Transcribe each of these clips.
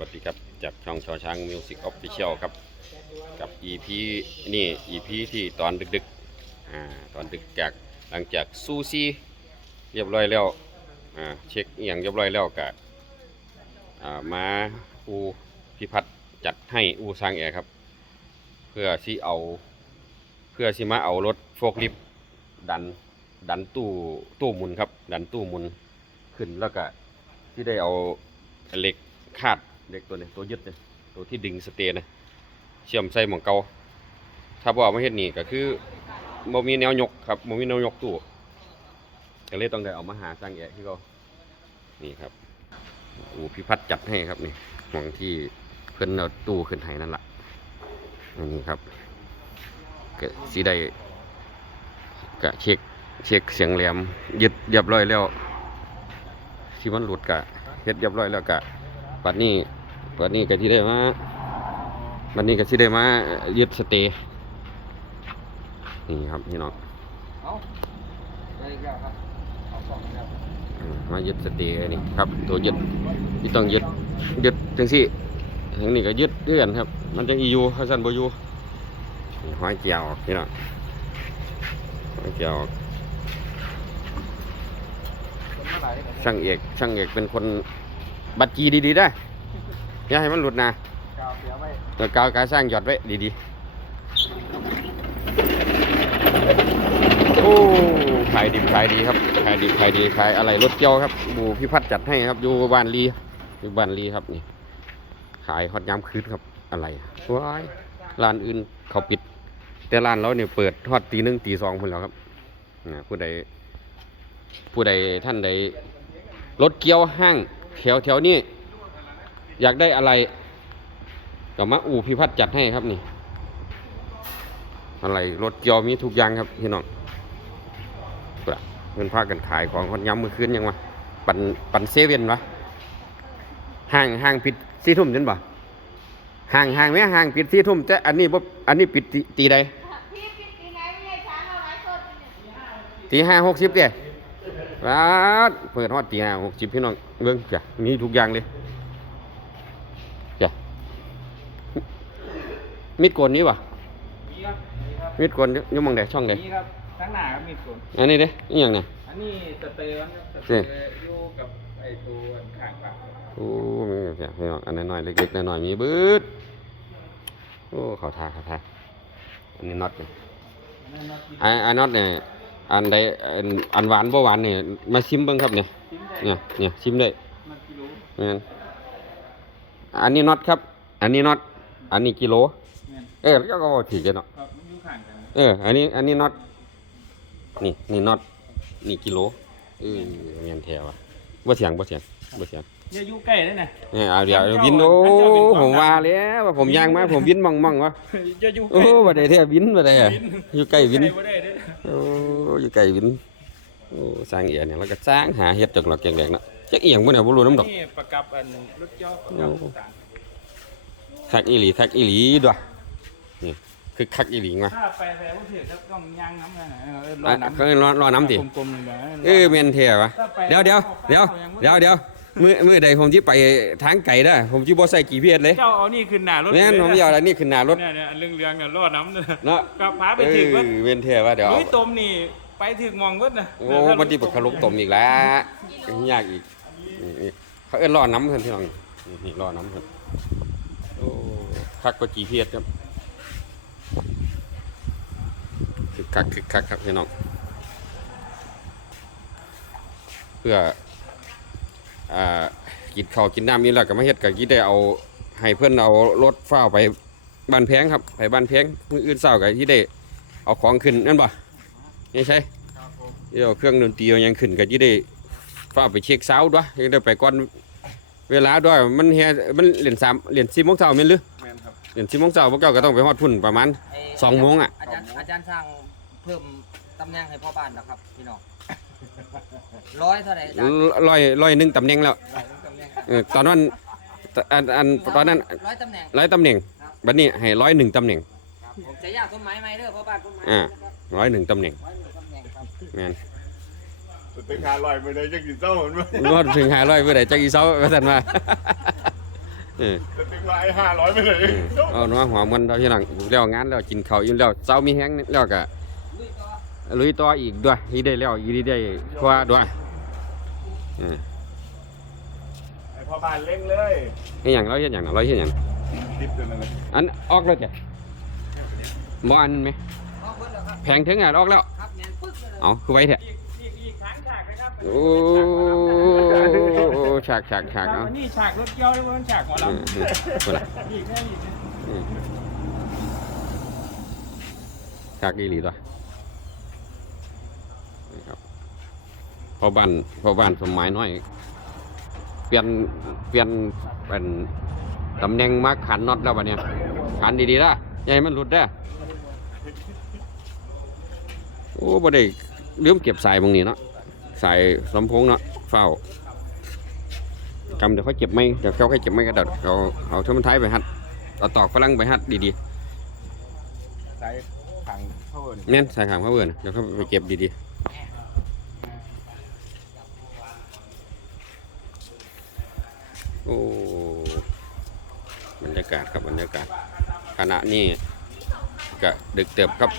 วัสดีครับ จากช่องชอช้างมิวสิกออฟฟิเชียลครับ กับ EP นี่ EP ที่ตอนดึกๆอ่าตอนดึกจากหลังจากซูซีเรียบร้อยแล้วอ่าเช็คอย่างเรียบร้อยแล้วกะอ่ามาอูพิพัฒน์จัดให้อูสร้างแอร์ครับ เพื่อที่เอา เพื่อที่มาเอารถโฟกลิฟดันดันตู้ตู้มุนครับ ดันตู้มุนขึ้นแล้วก็ที่ได้เอาเหล็กคาด เหล็กตัวนี้ตัวยึดเนี่ยตัวที่ดึงสเตย์นะเชื่อมใส่หมองเกาถ้าบ่เอามาเฮ็ดนี่ก็คือบ่มีแนวยกครับบ่มีแนวยกตู้ก็เลยต้องได้เอามาหาสร้างแอะที่เขานี่ครับอูพิพัฒน์จัดให้ครับนี่หองที่เพิ่นเอาตู้ขึ้นให้นั่นแหละนนี้ครับก็สีได้กะเช็คเช็คเสียงแหลมยึดเรียบร้อยแล้ว ที่มันหลุดกะเฮ็ดเรียบร้อยแล้วกะปัดนี้ ปัดนี้ก็ที่ได้มาปัดนี้ก็ที่ได้มายึดสเตย์นี่ครับพี่น้องเอาไปอีกแล้วครับเอาสองแล้วอืมมายึดสเตย์นี่ครับตัวยึดที่ต้องยึดยึดจังซี่ทางนี้ก็ยึดเรื่อนครับ มันจะอียูเขาสั่นบ่อยู่นี่ห้อยเกี่ยวพี่น้องห้อยเกี่ยวคนเมื่อไหร่เนี่ยช่างเอกช่างเอกเป็นคนบัดจีดีๆได้ อย่าให้มันหลุดนะกาวกาวกาสร้างหยอดไว้ดีๆโอ้ขายดิบขายดีครับขายดิบขายดีขายอะไรรถเกี่ยวครับบูพิพัฒน์จัดให้ครับอยู่บ้านลีอยู่บ้านลีครับนี่ขายฮอตยามคืนครับอะไรว้ายร้านอื่นเขาปิด แต่ร้านเราเนี่ยเปิดฮอตตีหนึ่งตีสองคนแล้วครับนะผู้ใดผู้ใดท่านใดรถเกี้ยวห้างแถวแถวนี้ อยากได้อะไรก็มาอู่พิพัฒน์จัดให้ครับนี่ อะไรรถเกียวมีทุกอย่างครับพี่น้องเงินพากันขายของคนย้ำมือคืนยังวะปันปันเซเว่นวะห้างห้างปิดสี่ทุ่มจนบ่ห้างห้างแม่ห้างปิดสี่ทุ่มแต่อันนี้บ่อันนี้ปิดตีใดพี่ห้างเอาไว้สดเนี่ยตีห้าหกสิบเด้ว้าดเปิดฮอดตีห้าหกสิบพี่น้องเบิ่งจ้ะมีทุกอย่างเลยจ้ะ มิดโกนนี้วะนี่ครับนี่ครับมิดโกนอยุ่หมองใดช่องใดนี่ครับทั้งหน้าครับมีส่วนอันนี้เด้นี่ยังไงอันนี้สเตอร์ครับสเตนี่อร์อยู่กับไอ้ตัวข้างปากโอ้มีเสียพี่น้องอันน้อยๆเล็กๆน้อยๆมีบืดโอ้เขาทาเขาทาอันนี้น็อตนี่อันนั้นเนาะอันอันน็อตเนี่ยอันใดอันอันหวานบ่หวานนี่มาชิมเบิ่งครับเนี่ยทิ้งได้เนี่ยเนี่ยชิมได้มันกิโลแม่นอันนี้น็อตครับ อันนี้น็อตอันนี้กิโล เงี้ยเออแล้วก็บอกถือกันเนาะครับมันอยู่ข้างกันเออ อันนี้ อันนี้น็อต นี่ นี่น็อต นี่กิโล เออเงียนแถวอะบ่เสียงบ่เสียงบ่เสียงเนี่ยอยู่ใกล้เลยนะเนี่ยเอาเดี๋ยววินโอ้ผมว่าแล้วว่าผมยางมาผมวินมองมองวะจะอยู่ใกโอ้ล้บ่ได้แท้วินบ่ได้อะอยู่ใกล้วินใกล้บ่ได้เด้อโอ้อยู่ใกล้วินโอ้สร้างเอียเนี่ยแล้วก็สร้างหาเฮ็ดจักหลอกแกงแดงเนาะจักอีหยังบ่เนี่ยบ่รู้นำดอกนี่ประกับอันรถเจ้าประกับต่างคักอีหลีคักอีหลีด้วยนี่ คือคักอีหลีมาถ้าไปแถวเถื่อนก็ต้องย่างน้ำกันนะเออรออะน้ำเขารอรอน้ำติกลมๆเลยนะเออแม่นแท้วะเดี๋ยวเดี๋ยวเดี๋ยวเดี๋ยวเดี๋ยวมือมือใดผมที่ไปทางไก่ได้อผมที่บ่ใส่กี่เพียเลยเจ้าเอานี่ขึ้นหน้ารถแม่นผมจะเอาอะไรนี่ขึ้นหน้ารถเนี่ยเนี่ยอันเรื่องเรื่องเนี่ยรอดน้ำเนี่ยเนาะกับพาไปเอถึงอว่าเว้นเทว่าเดี๋ยวเอาลุยตมนี่ไปถึงมองก็นะโอ้บัดนี้บักขลุกตมอีกแล้วยากอีกนี่นี่เขาเอิ้นรอน้ำเพิ่นพี่น้องนี่นี่รอน้ำเพิ่นโอ้คักกว่ากี่เพียครับ คือคักคือคักครับพี่น้อง เพื่ออ่ากินข้าวกินน้ำนี่แล้วก็มาเฮ็ดก็สิได้เอาให้เพิ่นเอารถฟ้าวไปบ้านแพงครับไปบ้านแพงมื้ออื่นเช้าก็สิได้เอาของขึ้นนั่นบ่นี่ใช่ครับผมเดี๋ยวเครื่องดนตรีเอายังขึ้นก็สิได้ฟ้าวไปเช็คเสาด้วยยังได้ไปก่อนเวลาด้วยมันเฮมันเรียน3เรียน4โมงเช้าแม่นหรือแม่นครับเรียน4โมงเช้าพวกเจ้าก็ต้องไปฮอดพุ่นประมาณไอ้สองโมงอะอาจารย์อาจารย์สร้างเพิ่มตำแหน่งให้พ่อบ้านนะครับพี่น้องร้อยเท่าไหร่อาจารย์ร้อยร้อยหนึงตำแหน่งแล้วร้อยตำแหน่งครับเออตอนนั้นอันอันตอนนั้นร้อยตำแหน่งร้อยตำแหน่งบัดนี้ให้ร้อยหนึ่งตำแหน่งครับผมจะยากต้นไม้ไหมเด้อพ่อบ้านต้นไม้อ่านะครับร้อยหนึ่งตำแหน่งร้อยหนึ่งตำแหน่งครับแม่นไปหาลอยไปเลยจะกินเจ้าเหมือนว่ารอดถึงหาร้อยเพื่อใดจักอีเซาว่าซั่นว่าเออจะถึงไลห้าร้อยไปเลยเออเอาเนาะหัวมันเท่าที่หลังแล้วงานแล้วกินข้าวอิ่มแล้วเช้ามีแห้งแล้วก็ ลุยต่ออีกด้วยอีได้แล้วอีได้กว่าด้วยเออไอพ่อบ้านเล่งเลยเฮ็ดหยังเราเฮ็ดหยังน่ะเราเฮ็ดหยังดิบเดินนั่นเลยอันออกแล้วจ้ะบ่อันไหมเอาเบิดแล้วครับแพงถึงอะออกแล้วครับแม่นปึ๊กเลยเอาคือไว้แท้โอ้ฉากฉากฉากเอานี่ฉากรถเกี่ยวหรือว่าฉากหมอเอลำอเออคนละอีกแค่อีกอืมฉากดีหลีตัวนี่ครับ พอบ้านพอบ้านสมัยน้อย เปลี่ยนเปลี่ยนเป็นตำแหน่งมาขันน็อตแล้วบัดเนี้ยขันดีๆนะอย่าให้มันหลุดเด้อโอ้บ่ได้ลืมเก็บสายบางนี้เนาะสายลำโพงเนาะเฝ้ากำเดี๋ยวเขาเก็บไม่เดี๋ยวเขาค่อยเก็บไม่ก็เดี๋ยวเอาเอาเท่ามันท้ายไปหัดเอาตอกฝรั่งไปหัดดีใส่ถังเท่านี้ๆเนี่ยสายขางเขาเบื่อนะเดี๋ยวเขาไปเก็บดีๆ โอ้บรรยากาศครับบรรยากาศขณะนี้ก็ดึกเติบครับ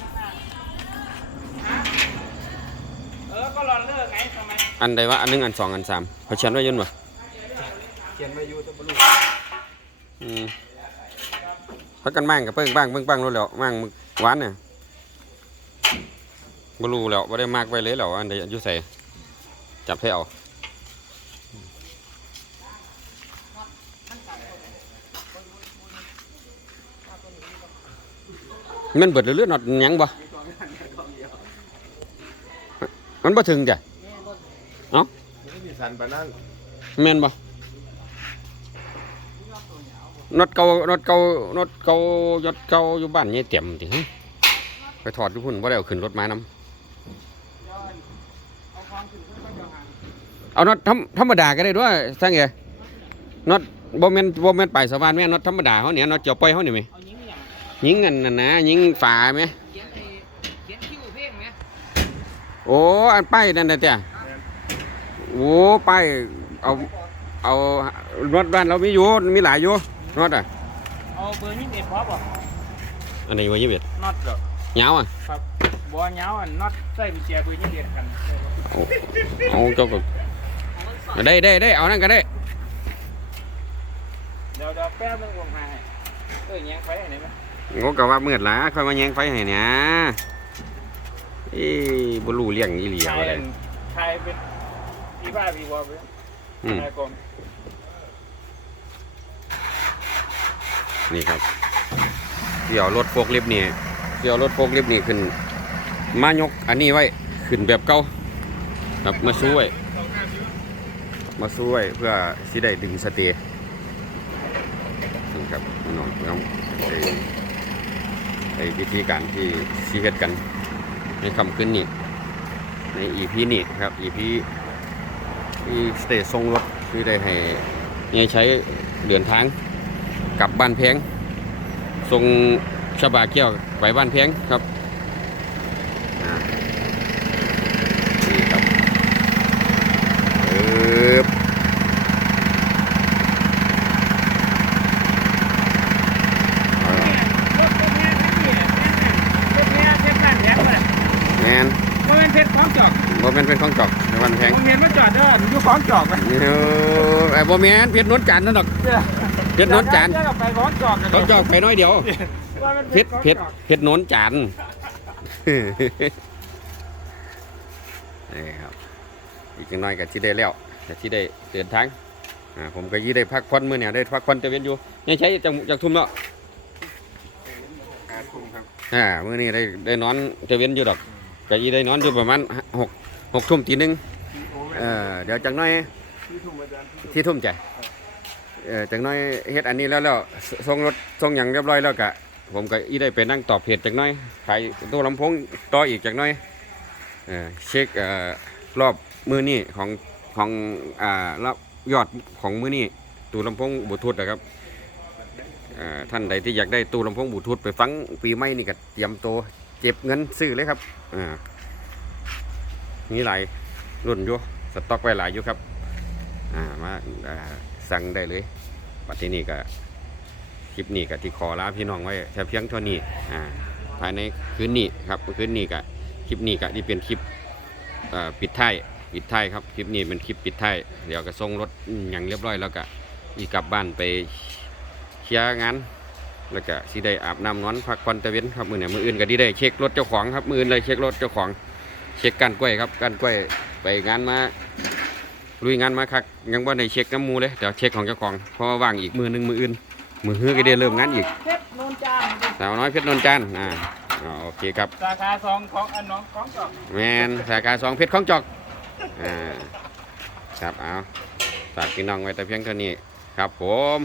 เออ ก็รอนเลิกไงทำไมอันใดวะอันหนึงอันสองอันสามเขาเขียนไว้อยืนบ่เขียนไว้อยู่แตะบลูอืมพักกันบ้างกับเพิ่งบ้างเพิ่งบ้างรู้แล้วบ้างมึกหวานเนี่ยบ่รู้แล้วบ่ได้มากไว้เลยแล้วอันใดอยู่ใส่จับให้เอา มันเบิดเรื่อยๆหนอดหยังบ่มันบ่ถึงจ้ะไม่มีสันปานนั่นแม่นบ่นดเก่านดเก่านดเก่ายดเก่าอยู่บ้านนี่เต็มติหึไปถอดทุกพุ่นบ่ได้เอาขึ้นรถมานำเอานดธรรมธรรมดาก็ได้ด้วยทั้งไงนดบ่แม่นบ่แม่นไปสวรรค์แม่นนดธรรมดาเฮาเนี่ยนดเจียวปล่อยเฮานี่แหมเอา ยิงอย่างยิงอันนั่นนะยิงฝาแหมเขียนไอ้เขียนคิวเพลงไหมโอ้อันป้ายนั่นน่ะจ้ะโอ้ป้ายเอาเอารถบ้านเรามีอยู่มีหลายอยู่นดอะเอาเบอร์ยี่สิบเอ็ดพอป่ะอันนี้ว่ายี่สิบเอ็ดน็อตเหรอยาวอะครับบัวเงาอันน็อตใส่กุญแจเบอร์ยี่สิบเอ็ดกันเอาเอาเจ้าก็ได้ได้ได้เอานั่นก็ได้เดี๋ยวเดี๋ยวแป๊บนึงวงมาให้เอ้ยแยงไฟไหนไหม งกก็ว่ามืดละค่อยมาแยงไฟให้เนี่ยเอ้บ่รู้เลี้ยงอีหลีใครเอาเลยใครเป็นพี่บ้าพี่บอไปอืมใครกลมนี่ครับเดี๋ยวรถโฟกลิฟต์นี่เดี๋ยวรถโฟกลิฟต์นี่ขึ้น มายกอันนี้ไว้ขึ้นแบบเก่าครับมาสู้ไว้มาสู้ไว้เพื่อสิได้ดึงสเตย์นี่ครับพี่น้องน้อง ไอ้วิธีการที่ซีเฮ็ดกัน ในคำขึ้นนี่ในอีพีนี้ครับอีพีที่สเตย์ทรงรถที่ได้ให้ยังใช้เดินทางกลับบ้านแพงทรงชบาเกี่ยวไปบ้านแพงครับอ่านี่ครับเอิบ รถเป็นแง่ทั้งนี้รถแง่เทปนั่นแยกเลย แมน เพราะมันเพชรของจอก บ่แมนเป็นของจอกในบ้านแพงผมเห็นมันจอดเด้อมันอยู่ของจอกไปเออไอ้บ่แมนเพชรนวลจันทร์นั่นดอกเพชรนวลจันทร์เดี๋ยวไปของจอกกันของจอกไปน้อยเดียวว่ามันเพชรเพชรเพชรโนนจันทร์นี่ครับ อีกจังน้อยก็ที่ได้แล้วก็ที่ได้เดินทางอ่าผมก็ยี่ได้พักผ่อนมื้อเนี่ยได้พักผ่อนตะเวนอยู่ยังใช้จังจากทุ่มแล้วการคุมครับอ่ามื้อนี้ได้ได้นอนตะเวนอยู่ดอกก็ยี่ได้นอนอยู่ประมาณหก หกทุ่มตีหนึงโอ้แม่เออเดี๋ยวจังน้อยที่ทุ่มจารย์ที่ทุ่มใจเออจังน้อยเฮ็ดอันนี้แล้วแล้วส่งรถส่งหยังเรียบร้อยแล้วก็ผมก็อีได้ไปนั่งตอบเพจจังน้อยขายตัวลำโพงต่ออีกจังน้อยเออเช็คเอ่อรอบมือนี้ของของอ่ารอบยอดของมือนี้ตู้ลำโพงบลูทูธนะครับท่านใดที่อยากได้ตู้ลำโพงบลูทูธไปฟังปีใหม่นี่ก็เตรียมตัวเก็บเงินซื้อเลยครับ มีหลายรุ่นอยู่สต็อกไว้หลายอยู่ครับอ่ามาาสั่งได้เลยปัจจุบันก็คลิปนี้ก็ที่ขอลาพี่น้องไว้แค่เพียงเท่านี้อ่าภายในคืนนี้ครับคืนนี้ก็คลิปนี้ก็ที่เป็นคลิปปิดท้ายปิดท้ายครับคลิปนี้เป็นคลิปปิดท้ายเดี๋ยวก็ส่งรถอย่างเรียบร้อยแล้วก็อีกลับบ้านไปเคลียร์งานแล้วก็สิได้อาบน้ำนอนพักผ่อนตะเวนครับมือเนี่ยมืออื่นก็ดีได้เช็ครถเจ้าของครับมืออื่นเลยเช็ครถเจ้าของ เช็คการกล้วยครับการกล้วยไปงานมาลุยงานมาคักยังว่าในเช็คน้ำหมูเลยเดี๋ยวเช็คของเจ้าของเพราะว่าว่างอีกมือหนึงมืออื่นมือฮือก็ได้เริ่มงานอีกเพชรโนนจานสาวน้อยเพชรนนจันทร์อ่าอ๋อโอเคครับสาขาสองของอันน้องของจอกแมนสาขาสองเพชรของจอกอ่าครับเอาฝากพี่น้องไว้แต่เพียงเท่านี้ครับผม